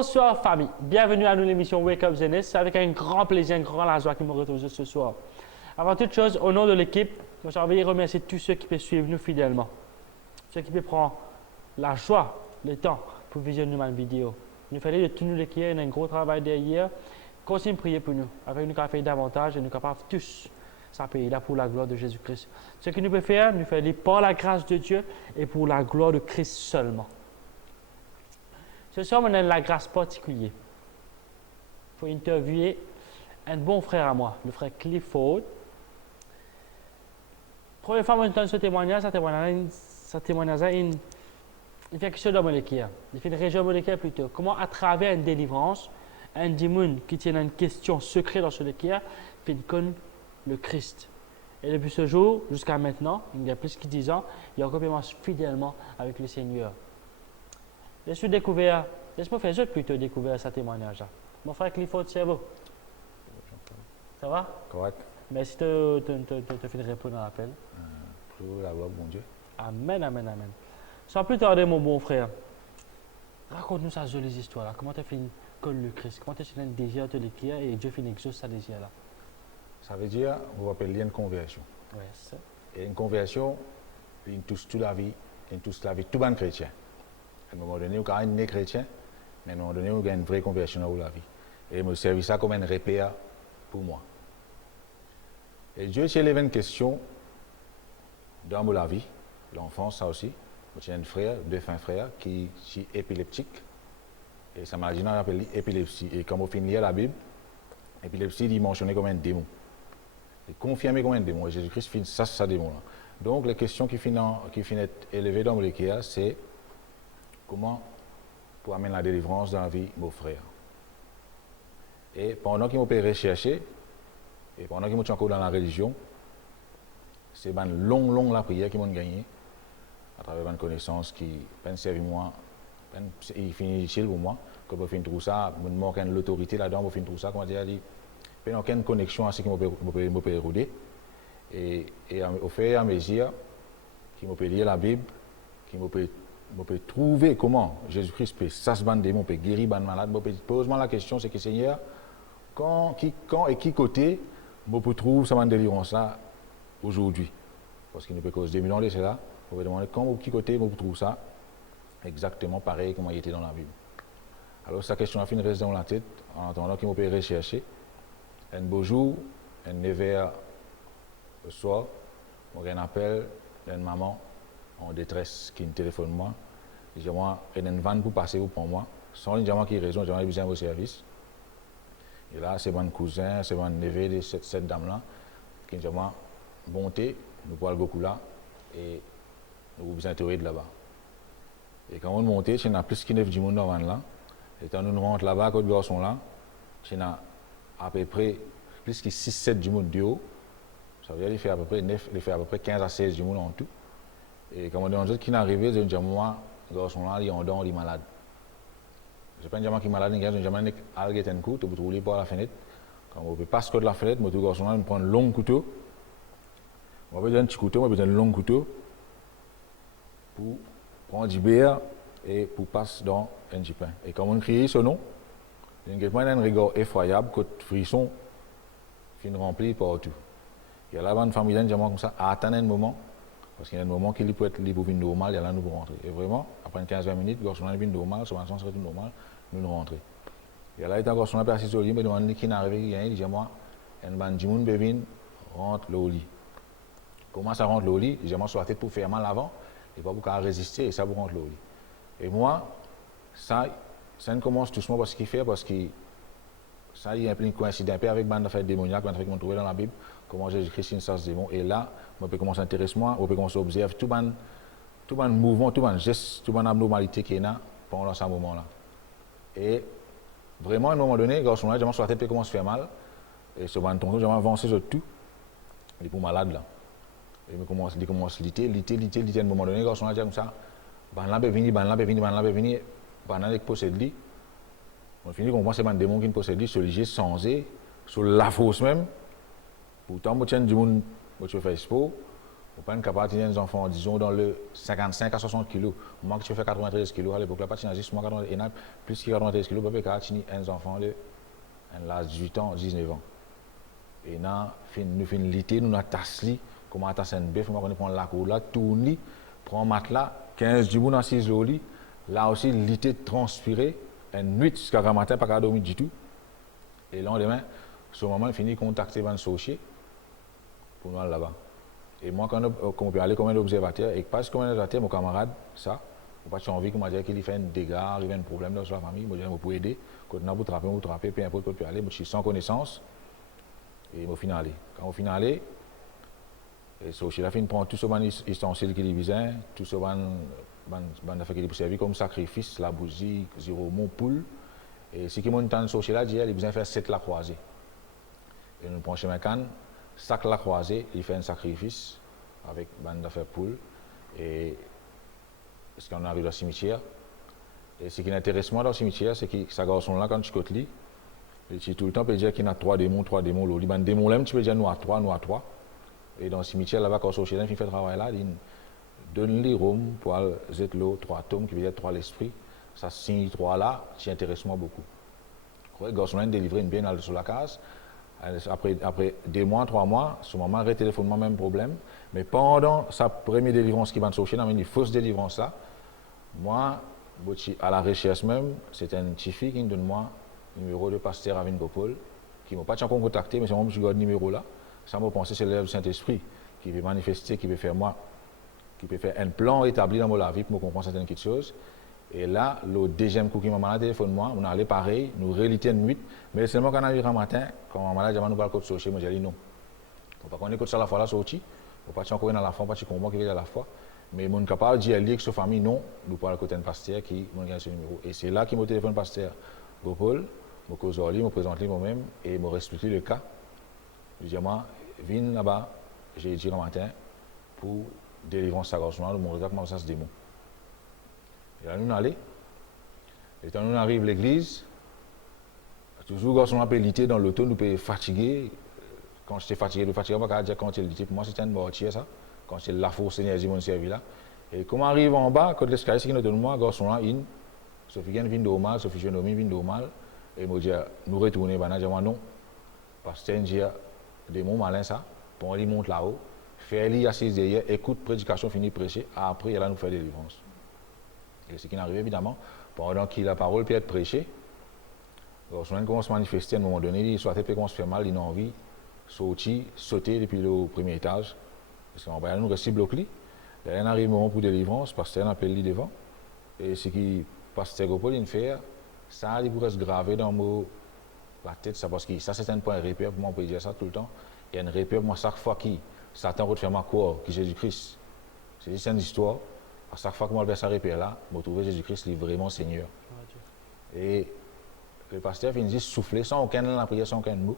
Bonsoir famille, bienvenue à nous l'émission Wake Up Jeunesse. C'est avec un grand plaisir, un grand joie qui me retrouve ce soir. Avant toute chose, au nom de l'équipe, j'ai envie de remercier tous ceux qui peuvent suivre nous fidèlement. Ceux qui peuvent prendre la joie, le temps pour visionner ma vidéo. Nous faisons de tout nous l'équipe, il y a un gros travail derrière. Continuez de prier pour nous, avec nous faire davantage et nous capables tous ça paye là pour la gloire de Jésus-Christ. Ce que nous pouvons faire, nous faisons par la grâce de Dieu et pour la gloire de Christ seulement. Ce soir, on a la grâce particulière pour interviewer un bon frère à moi, le frère Clifford. Première fois que je entends ce témoignage, il fait quelque chose dans molécule. Il fait une région moléculaire plutôt. Comment, à travers une délivrance, un démon qui tient une question secrète dans ce molécule, fait connaître le Christ. Et depuis ce jour, jusqu'à maintenant, il y a plus de 10 ans, il a complètement fidèlement avec le Seigneur. Laisse-moi faire juste plutôt découvrir ce témoignage-là. Mon frère Clifford, c'est vous. Ça va? Correct. Merci de faire répondre à l'appel. Pour la gloire de mon Dieu. Amen, amen, amen. Sans plus tarder, mon bon frère, raconte-nous sa jolie histoire-là. Comment tu as fait comme le Christ? Comment tu as fait un désir de l'écrire et Dieu fait une exauce sa désir-là? Ça veut dire, on va appeler une conversion. Oui, c'est ça. Et une conversion, il touche toute la vie, tout le monde chrétien. À un moment donné, on est né chrétien, mais à un moment donné, on a une vraie conversion dans la vie. Et il me servi ça comme un repère pour moi. Et Dieu s'est levé une question dans la vie, l'enfance, ça aussi. J'ai un frère, deux frères, qui est épileptique. Et sa maladie, on appelle l'épilepsie. Et quand on finit la Bible, l'épilepsie est mentionnée comme un démon. C'est confirmé comme un démon. Et Jésus-Christ finit ça, c'est ce démon-là. Donc, la question qui finit élevée dans le cas, c'est comment pour amener la délivrance dans la vie de mon frère. Et pendant qu'il m'a recherché, et pendant qu'il m'a encore dans la religion, c'est une longue la prière qui m'a gagné à travers une connaissance qui peut servir moi, il finit utile pour moi, que je finis tout ça, je manque l'autorité là-dedans, je finis tout ça, comment dire, il n'y a aucune connexion à ce qui m'a érodé. Et au fur et à mesure, qui m'a lire la Bible, qui m'a trouver comment Jésus-Christ peut s'asban démon, peut guérir les malades, pose-moi la question, c'est que Seigneur, quand et qui côté, je peux trouver ça délivrance là aujourd'hui? Parce qu'il ne peut cause 2000 ans, c'est là. On va demander quand, qui côté, je trouve ça exactement pareil comme il était dans la Bible. Alors, cette question a fini rester dans la tête, en attendant qu'il m'a rechercher. Un beau jour, un 9h le soir, on a un appel d'une maman en détresse qui me téléphone moi. Il dit moi, il y a une vanne pour passer pour moi. Sans lui dire qui a raison, j'ai besoin de vos services. Et là, c'est mon cousin, c'est mon neveu de cette dame-là qui me dit moi, montez, nous pouvons beaucoup là et nous vous interroger de là-bas. Et quand on monte, il y a plus de 9 du monde dans la vanne là. Et quand nous rentrons là-bas, quand les garçons là, il y a à peu près plus que 6-7 du monde de haut. Ça veut dire qu'il fait à peu près 9, il fait à peu près 15 à 16 du monde en tout. Et quand on dit qu'il est arrivé, je dis moi, les garçons là, ils ont don, ils sont malades. Je ne sais pas dire qui est malade, je dis qu'il est un coup, tu peux rouler par la fenêtre. Quand on peut passer de la fenêtre, les garçons là, ils prennent un long couteau. On va prendre un petit couteau, on va prendre un long couteau pour prendre du beurre et pour passer dans un petit pain. Et quand on crie ce nom, il y a un regard effroyable, que frisson fin rempli partout. Il y a là une famille qui dit comme ça, à attendre un moment, parce qu'il y a un moment qui peut être libre pour normal, il y a là nous pour rentrer. Et vraiment, après 15-20 minutes, le garçon est normal, son sens est normal, nous rentrons. Il y a là un garçon qui est assis sur le lit, il demande qui est arrivé, il dit moi, un bandit bébé rentre au lit. Comment ça rentre au lit? Il dit moi, sur la tête pour faire mal avant, et pas pour résister, et ça vous rentre au lit. Et moi, ça ne commence doucement parce qu'il fait, parce que ça, il y a une coïncidence un peu avec une affaire démoniaque, une affaire qu'on trouve dans la Bible, comment Jésus-Christ est une sorte de démon. Et là, on peut commencer à s'intéresser, on peut commencer à observer tout le mouvement, tout le geste, toute abnormalité qui est là pendant ce moment-là. Et vraiment, à un moment donné, le garçon là, sur la tête, il commence à faire mal. Et ce moment tonton, j'ai avancé sur tout. Il est pour malade là. Et il commence à lutter. À un moment donné, le garçon là, dit comme ça, ban là, ben vini, ban là, il possède lui. On finit qu'on pense que c'est un démon qui possède lui, sur le sans sur la fausse même. Pourtant, je tiens du monde, je fais expo, Vous pas capable de tenir des enfants, disons, dans le 55 à 60 kilos. Moi, que tu fais 93 kilos à l'époque, là, pas tenir juste moi, plus que 93 kilos, vous pouvez tenir un enfant de l'âge 18 ans, 19 ans. Et là, nous faisons l'été, nous avons tassé, comment on tasse un bœuf, on prend la cour là, tourne, prend un matelas, 15 du bout dans 6 lolis. Là aussi, l'été transpiré, une nuit jusqu'à le matin, pas dormir du tout. Et le lendemain, ce moment, il finit de contacter un associé pour nous aller là-bas. Et moi, quand on peut aller comme un observateur, et parce que comme un observateur, mon camarade, ça, on n'a pas envie qu'on m'a dit qu'il fait un dégât, il y a un problème dans la famille, je peux aider, quand vous trapper, peu importe, peut aller, je suis sans connaissance, et je finis aller. Quand on finit aller, et associé là, il prend tout ce ban ustensile qu'il besoin, tout ce ban affaire qu'il peut servir comme sacrifice, la bougie, zéro mon poule, et ce qui m'a dit associé là, dit il a besoin de faire 7 la croisée. Et nous prenons chez Macan, sac la croisée, il fait un sacrifice avec bande d'affaires poule et parce qu'on arrive au cimetière. Et ce qui m'intéresse moi dans le cimetière, c'est que ce garçon là quand tu côtes lui, tu tout le temps peut dire qu'il y a 3 démons, le ban démon là, tu peux dire nous à 3. Et dans le cimetière là-bas quand Sochélin fait travail là, il donne les rhum pour zet l'eau 3 tomes qui veut dire 3 l'esprit. Ça signe 3 là, qui intéresse moi beaucoup. Le garçon là délivré une bien sur la case. Après 2 mois, 3 mois, ce moment, arrête téléphonement, même problème. Mais pendant sa première délivrance qui va se dans une fausse délivrance là, moi, à la recherche même, c'est un petit fille qui me donne moi le numéro de pasteur Avin Gopol, qui ne m'a pas encore contacté, mais c'est moi qui garde le numéro là. Ça m'a pensé c'est l'œuvre du Saint-Esprit qui veut manifester, qui veut faire moi, qui peut faire un plan établi dans ma vie pour me comprendre certaines choses. Et là, le deuxième coup qui m'a demandé téléphone moi, on allait pareil, nous réalité une nuit, mais seulement quand on arrive un matin, quand on m'a dit nous parle de sortir, moi j'ai dit non. On ne peut pas connaître ça la fois là sorti, on ne peut pas encore dans la foi, on ne peut pas comprendre qu'il est à la fois, mais mon capable de dire à sa famille non, nous parle côté un pasteur qui m'a gagné ce numéro. Et c'est là qu'il m'a téléphone pasteur Gopol, me cause lui, me présente moi-même et me expliquer le cas. Je dis moi, viens là-bas, j'ai dit le matin pour délivrer sa garçon, nous montrer comment ça se démontre. Et là, nous allons. Et quand nous arrivons à l'église, toujours quand on a l'été dans l'auto, nous pouvons fatiguer. Quand j'étais fatigué, on ne peut pas dire quand il était. Pour moi, c'était une mortier, ça. Quand c'est la force énergie, mon servi là. Et comme on arrive en bas, quand l'escalier, c'est qui nous donne moi, garçon là, Sophie vient de mal, Sophie Genomi vient de mal. Et moi, dit, nous retourner, je dis, non. Parce que c'est un des mots malins, ça. Pour aller monter là-haut, faire lui assise derrière, écoute, prédication, fini prêcher. Après, il a nous faire des délivrances. Et ce qui est arrivé, évidemment, pendant qu'il a la parole peut être prêchée, lorsqu'on commence à manifester à un moment donné, il soit peut commence à faire mal, il a envie de sortir, sauter depuis le premier étage. Parce qu'on va nous rester bloqués. Il arrive un moment pour délivrance, parce qu'il appelle lui devant. Et ce qui pasteur Gopol il fait, ça il pourrait se graver dans la tête, ça, parce que ça c'est un point de repère pour moi, on peut dire ça tout le temps. Il y a un repère pour moi chaque fois qui Satan refait ma corps, qui est Jésus-Christ. C'est juste une histoire. À chaque fois que moi je vais ça repère là, je trouve Jésus-Christ est vraiment Seigneur. Et le pasteur finit souffler sans aucun la prière, sans aucun mot.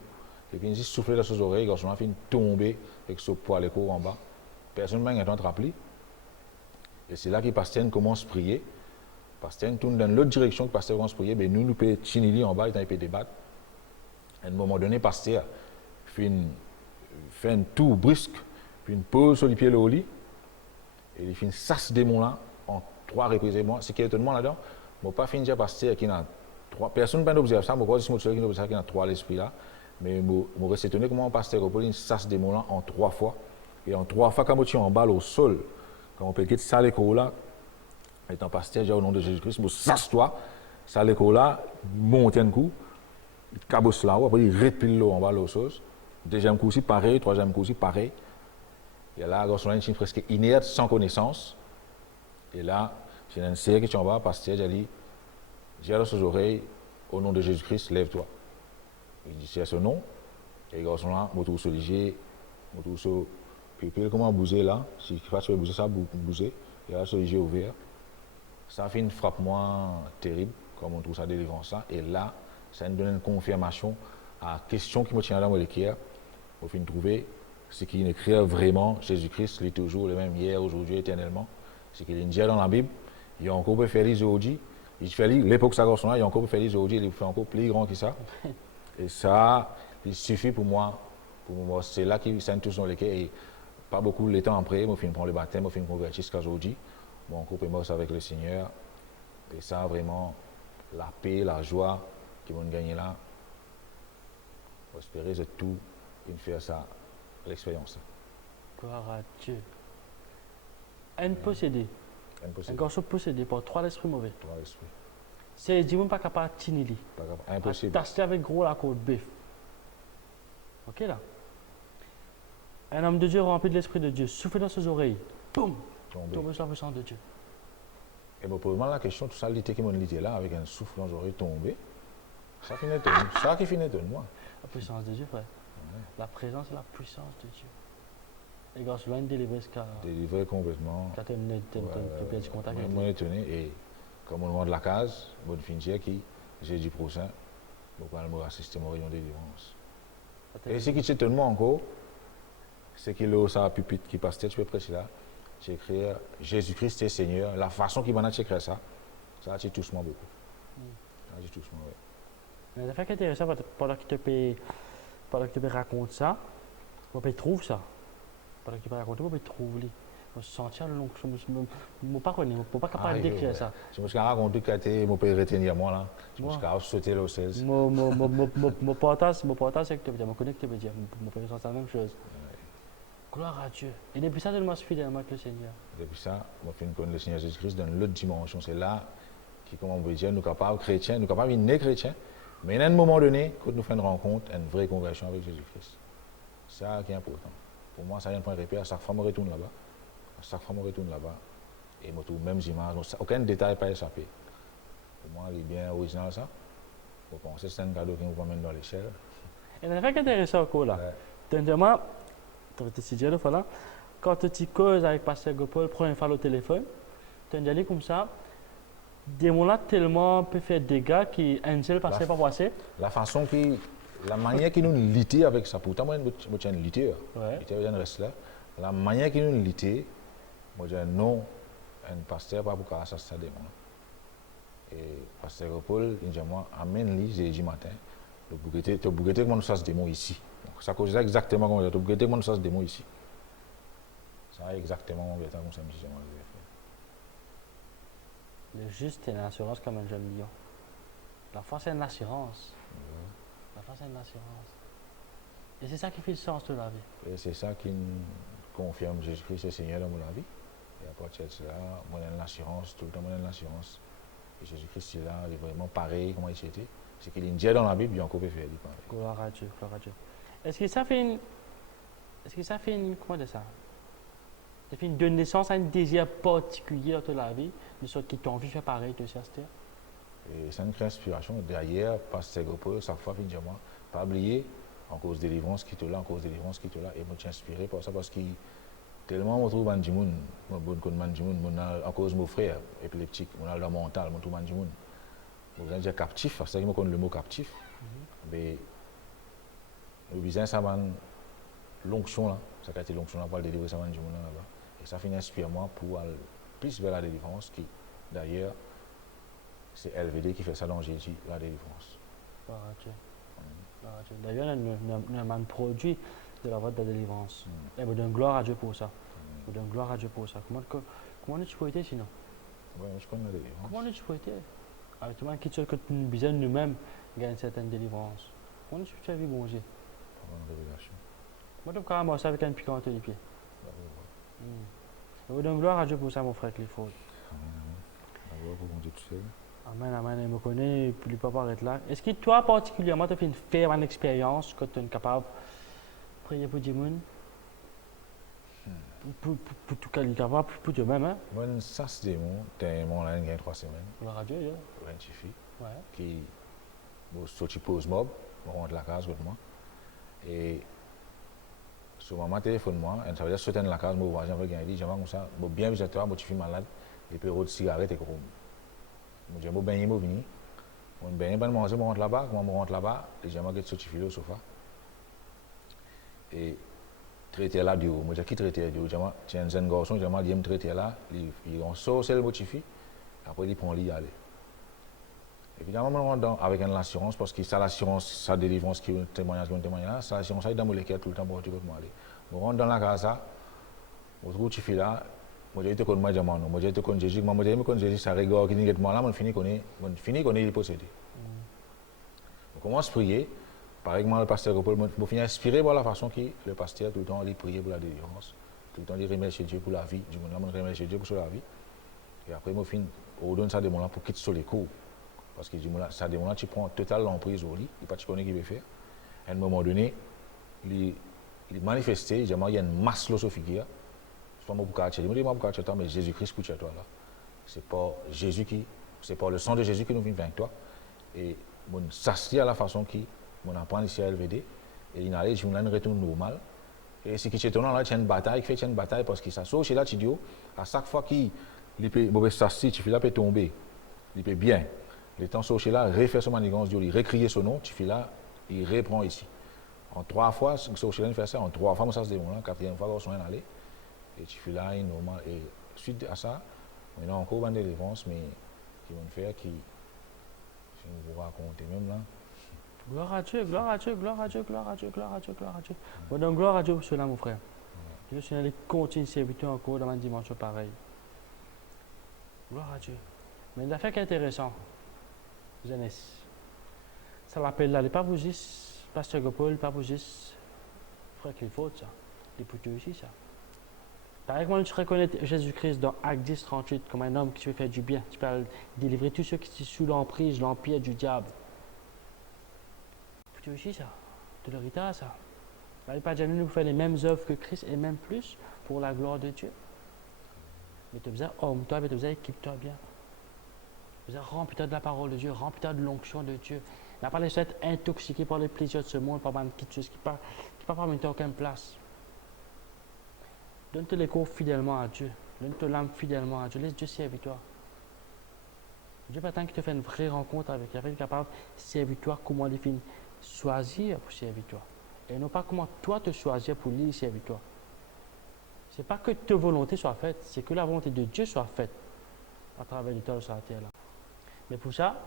Il finit souffler dans ses oreilles, quand on finit tomber avec ce poil écho en bas. Personne ne m'a rappelé. Et c'est là que le pasteur commence à prier. Le pasteur tourne dans l'autre direction que le pasteur commence à prier, mais nous pouvons chinili en bas, il peut débattre. À un moment donné, le pasteur fait un tour brusque, puis une pause sur les pieds au lit. Et il fait une sasse démon là, en 3 reprises. Ce qui est étonnant là-dedans, je ne vais pas finir pasteur qui a 3. Personne ne peut observer ça, je ne sais pas qui a 3 l'esprit là. Mais je reste étonné comment un pasteur a une sasse démon là en 3 fois. Et en 3 fois, quand je suis en balle au sol, quand on peut quitter ça l'écho là, étant pasteur, j'ai au nom de Jésus-Christ, je sasse-toi, ça l'écho là, monte un coup, il cabosse là, après il répile l'eau en balle au sol. Deuxième coup aussi pareil, troisième coup aussi pareil. Et là, garçon là, il presque inerte, sans connaissance. Et là, j'ai un serre qui est en bas, pasteur, j'ai dit, j'ai dans ses oreilles, au nom de Jésus-Christ, lève-toi. Il dit, c'est ce nom. Et les garçons là, je me trouve sur léger, je me trouve sur. Puis comment bouger là, si je fais bouger ça, bouger. Et là, sur les yeux ouverts. Ça fait une frappe moins terrible, comme on trouve ça délivrance ça. Et là, ça nous donne une confirmation à la question qui me tient dans mon cœur. Au fin de trouver. Ce qui écrit vraiment, Jésus-Christ, il est toujours le même hier, aujourd'hui, éternellement. Ce qu'il dit dans la Bible, il y a encore faire les aujourd'hui. Il fait l'époque ça il y a encore faire les aujourd'hui, il fait encore plus grand que ça. Et ça, il suffit pour moi c'est là qu'il s'intéresse dans lesquels. pas beaucoup de temps après, je prends le baptême, je converti jusqu'à aujourd'hui. Mon couple est mort avec le Seigneur. Et ça, vraiment, la paix, la joie qu'ils vont gagner là, j'espère c'est tout, une faire ça, l'expérience. Gloire à Dieu. Un possédé. Un Impossible. garçon possédé par 3 esprits mauvais. Trois esprits. C'est dis-moi pas capable de tenir. Pas capable. Impossible. T'as avec gros la côte bœuf. Ok là. Un homme de Dieu rempli de l'esprit de Dieu, souffle dans ses oreilles. Boum. Tombé. Tombe sur la puissance de Dieu. Et je pose la question, tout ça, l'été qui m'a dit là, avec un souffle dans les oreilles tombé, ça finit de moi. Ça qui finit de moi. La puissance de Dieu, frère. La présence et la puissance de Dieu. Les gars, souvent, délivré ce cas. Délivré complètement. Quand tu as perdu contact avec Je suis étonné. Et comme on demande la case, bonne fin qui, jeudi prochain, je vais assister à ma réunion de délivrance. Et ce qui t'étonne encore, c'est qu'il a ça pupitre qui passe, tu peux prêcher là. J'ai écrit Jésus-Christ est Seigneur. La façon qu'il m'a écrit ça touche moi beaucoup. Ça touche moi, oui. Mais ça fait intéressant pendant que tu peux raconter ça, on peut trouver ça. Pendant que tu peux raconter, on peut trouver. Je me sentir le long, je ne pas connaître, je ne peux pas capable de décrire ça. Je me suis raconté que tu peux retenir moi là. Je me suis sauté le 16. Mon portage, c'est que tu peux dire, je connais que tu peux dire, je peux ressentir la même chose. Gloire à Dieu. Et depuis ça, je me suis fidèlement avec le Seigneur. Depuis ça, je me suis connaître le Seigneur Jésus-Christ dans l'autre dimension. C'est là qui, comme on veut dire, nous sommes capables chrétiens, nous sommes capables de chrétiens. Mais à un moment donné, quand nous faisons une rencontre, une vraie conversion avec Jésus-Christ. C'est ça qui est important. Pour moi, ça vient de point de repère. À chaque fois, je retourne là-bas. À chaque fois, je retourne là-bas. Et je trouve même images. Aucun détail pas échappé. Pour moi, il est bien original ça. Vous pensez que c'est un cadeau qui nous promène dans l'échelle. Et ça fait intéressant encore là. Dernièrement, tu as étudié le fois là. Quand tu causes avec Pasteur Gopol, première fois au téléphone, tu as dit comme ça. Des mots là tellement peut faire des dégâts qui un seul passé pas passé. La façon qui, la manière qui nous lutter avec ça, pourtant moi je tiens lutter, je reste là. La manière qui nous lutter, moi je dis non, un pasteur pas pour qu'à ça des mots. Et Pasteur Paul, il dit moi amène-lui jeudi matin, le bouquet que moi nous fasse des mots ici. Donc ça cause exactement comme ça, le bouquet que moi nous fasse des mots ici. Ça exactement mon béton comme ça monsieur moi. Le juste c'est une assurance comme un jeune lion. La foi, c'est une assurance. La foi, c'est une assurance. Et c'est ça qui fait le sens de la vie. Et c'est ça qui confirme Jésus-Christ est Seigneur dans ma vie. Et à partir de cela, moi j'ai une assurance, tout le temps moi j'ai une assurance. Et Jésus-Christ est là, il est vraiment pareil, comment il était. C'est qu'il est dit dans la Bible, il y a encore fait faire. Gloire à Dieu, gloire à Dieu. Est-ce que ça fait une, comment dire ça? Ça fait une naissance à un désir particulier dans la vie, de sorte qui t'ont envie de faire pareil, de s'aster? Et c'est une inspiration. Derrière, Pasteur Gopol, chaque fois, il dit moi, pas oublier, en cause de délivrance qui est là, en cause de délivrance qui est là. Et moi, je suis inspiré par ça parce que tellement je trouve Bandimoun, en cause de mon frère épileptique, mon alda mental, je trouve Bandimoun. Je veux dire captif, parce que je connais le mot captif. Mais le business, ça m'a l'onction là, ça a été l'onction là pour délivrer ça Bandimoun là-bas. Et ça finit inspire moi pour aller plus vers la délivrance qui, d'ailleurs, c'est LVD qui fait ça dans Jésus, la délivrance. D'ailleurs, on a un produit de la voie de la délivrance. Et vous donne gloire à Dieu pour ça. Vous donne gloire à Dieu pour ça. Comment est-ce que tu peux être sinon? Oui, je connais la délivrance. Comment est-ce que tu peux être? Avec tout le monde qui dit que nous besoin nous-mêmes gagner certaine délivrance. Comment est-ce que tu as vu bon Dieu? Par une révélation. Moi, je peux carrément ça avec un piquant entre les pieds. Vous donne gloire à Dieu pour ça, mon frère Clifford. Amen, amen. Il me connaît, il ne peut pas être là. Est-ce que toi, particulièrement, tu as fait une ferme expérience que tu es capable de prier pour Dieu? Pour tout cas, il est capable pour Dieu-même. Hein? Moi, ça, c'est des mots. T'es mon là, il y a 3 semaines. Gloire à Dieu, un petit fille qui me pose mob, me rentre la case avec moi. Et sur mon téléphone, moi, ça veut dire sauter dans la case, mon voisin veut gagner. J'aimerais comme ça, bien visiter toi, mon petit fille malade, et puis de cigarette et gros. Je dis, ben, je vais venir. Je vais manger, je rentre là-bas. Quand je rentre là-bas, j'aimerais que tu sois au sofa. Et traiter là, je dis, qui traiter là? Je dis, un jeune garçon, je dis, traiter là. Ils ont saucé le petit fille. Après, ils prennent l'y aller. Évidemment, je rentre avec une assurance, parce que c'est l'assurance, sa délivrance qui est un témoignage là. C'est l'assurance qui est dans mon équerre tout le temps pour dire que je rentre dans la casa, Au tu fais là, moi j'ai été connu moi diamant, moi j'ai été connu Jésus, moi j'ai été connu Jésus, ça rigole qui dit moi là, on finit qu'on est possédé. On commence à prier. Par exemple, le pasteur Paul m'a fini inspiré par la façon que le pasteur tout le temps il priait pour la délivrance, tout le temps il remercie Dieu pour la vie, du monde là, on remercie Dieu pour la vie. Et après, moi, on donne ça des moments pour quitter sur les cours. Parce que ça des moments tu prends total l'emprise au lit, il pas tu connais qui veut faire. À un moment donné, il manifesté, il y a une masse philosophique. C'est pas moi pour cacher, mais Jésus-Christ pour toi là. C'est pas Jésus qui, c'est pas le sang de Jésus qui nous vient avec toi. Et bon, ça c'est à la façon qui mon apprend ici à LVD et il allait, je me retourne normal. Et ce qui est étonnant là, tu as une bataille, qui fait une bataille parce que ça saute chez là, tu dis, à chaque fois qu'il peut, tu fais là, peut tomber, il peut bien. Les temps sauté là, refait son manigance, il récrier son nom, tu fais là, il reprend ici. En 3 fois, sauté là, il fait ça, en 3 fois, ça se déroule, 4e fois, on s'en est allé. Et tu fais là, il est normal. Et suite à ça, on a encore une délivrance, mais qui vont faire, qui, je vais vous raconter même là. Gloire à Dieu, gloire à Dieu, gloire à Dieu, gloire à Dieu, gloire à Dieu, gloire à Dieu. Bon, donc gloire à Dieu pour cela, mon frère. Dieu Seigneur, les continue de servir encore dans une dimension pareille. Gloire à Dieu. Mais l'affaire qui est intéressante, jeunesse, ça l'appelle là, pas vous dire, pasteur Gopol, pas vous dire, frère qu'il faut ça. Il faut aussi ça. Par exemple, tu reconnais Jésus-Christ dans Acte 10, 38 comme un homme qui veut faire du bien. Tu peux délivrer tous ceux qui sont sous l'emprise, l'empire du diable. Tu aussi ça, de l'héritage ça. Il pas déjà nous faire les mêmes œuvres que Christ et même plus pour la gloire de Dieu. Mais tu as besoin homme-toi, mais tu as besoin équipe-toi bien. Tu as besoin remplis-toi de la parole de Dieu, remplis-toi de l'onction de Dieu. N'a pas laissé être intoxiqué par les plaisirs de ce monde, par une petite chose qui ne peut pas mettre aucune place. Donne-toi les cours fidèlement à Dieu. Donne-toi l'âme fidèlement à Dieu. Laisse Dieu servir toi. Dieu pas tant qu'il te fait une vraie rencontre avec lui. Il est capable de servir toi comment il finit. Choisir pour servir toi. Et non pas comment toi te choisir pour lui servir toi. Ce n'est pas que ta volonté soit faite, c'est que la volonté de Dieu soit faite à travers toi sur la terre là. Mais pour ça,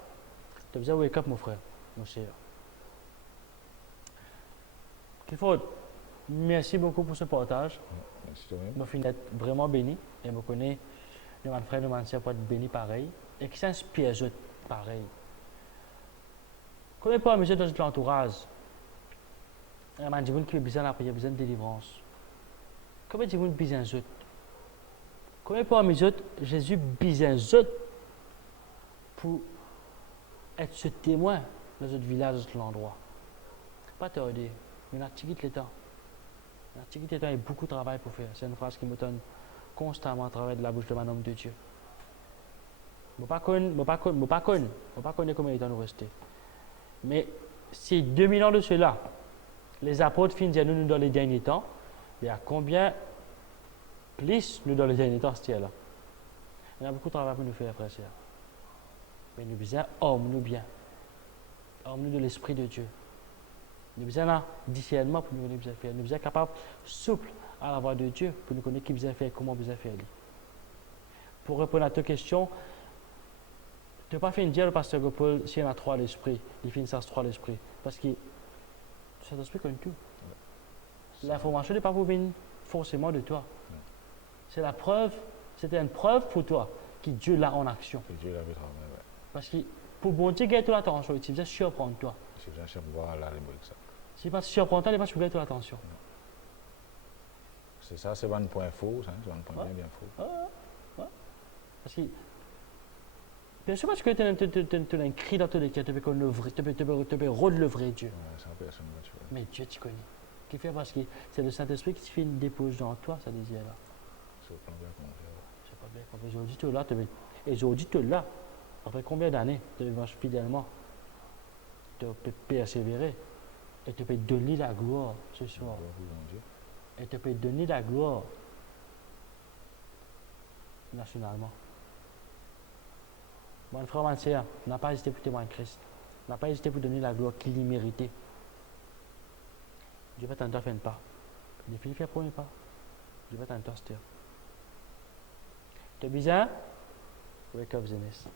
tu as besoin de wake up mon frère, mon cher. Clifford, merci beaucoup pour ce partage. Merci toi-même. Je finis d'être vraiment béni et je connais le frère de mon sœur pour être béni pareil et qui s'inspire les autres pareil. Combien de fois, monsieur, dans l'entourage, il y a des gens qui ont besoin de la prière, besoin de délivrance. Combien de gens ont besoin d'autres? Combien de fois, monsieur, Jésus a besoin d'autres pour être ce témoin dans notre village, dans l'endroit? Pas tarder, mais on a tigité le temps. On a tigité le temps et beaucoup de travail pour faire. C'est une phrase qui me donne constamment à travers de la bouche de mon homme de Dieu. Je ne sais pas comment il est nous rester. Mais si 2000 ans de cela, les apôtres finissent nous dans les derniers temps, il y a combien plus nous dans les derniers temps, c'est là. Il y a beaucoup de travail pour nous faire, frères et sœurs. Mais nous besoin homme nous bien. Homme nous de l'Esprit de Dieu. Nous besoin d'un discernement pour nous besoin faire. Nous besoin capable souple à la voix de Dieu pour nous connaître qui besoin faire, comment besoin faire. Pour répondre à ta question, tu n'as pas fait dire le pasteur Gopol s'il y en a 3 à l'esprit, il finit ça 3 à l'esprit. Parce que cet esprit connaît tout. L'information n'est pas pour venir forcément de toi. C'est la preuve, c'était une preuve pour toi que Dieu l'a en action. Que Dieu l'avait travaillé, ouais. Parce que pour bon Dieu gagner ton attention, il faisait surprendre toi. C'est bien, je voir là, ça. Si pas surprendre toi, il va pas gagner ton attention. C'est ça, c'est un point faux, c'est un point bien faux. Parce que bien sûr, parce que tu as un cri dans ton cœur, tu peux rôder le vrai Dieu. Ouais, ça, personne ne va te faire. Mais Dieu, tu connais. Qui fait parce que c'est le Saint-Esprit qui fait une dépose dans toi, ça désir là. C'est pas bien qu'on fait. C'est pas bien. Aujourd'hui, tu es là, et aujourd'hui, tu es là. Après combien d'années tu marches fidèlement? Tu peux persévérer. Et tu peux donner la gloire ce soir. Et tu peux donner la gloire nationalement. Mon frère, ma sœur, n'a pas hésité pour témoigner Christ. N'a pas hésité pour donner la gloire qu'il y méritait. Dieu va t'entendre faire un pas. Les filles font premier pas. Dieu va t'entendre se taire. Tu as besoin? Wake up, jeunesse.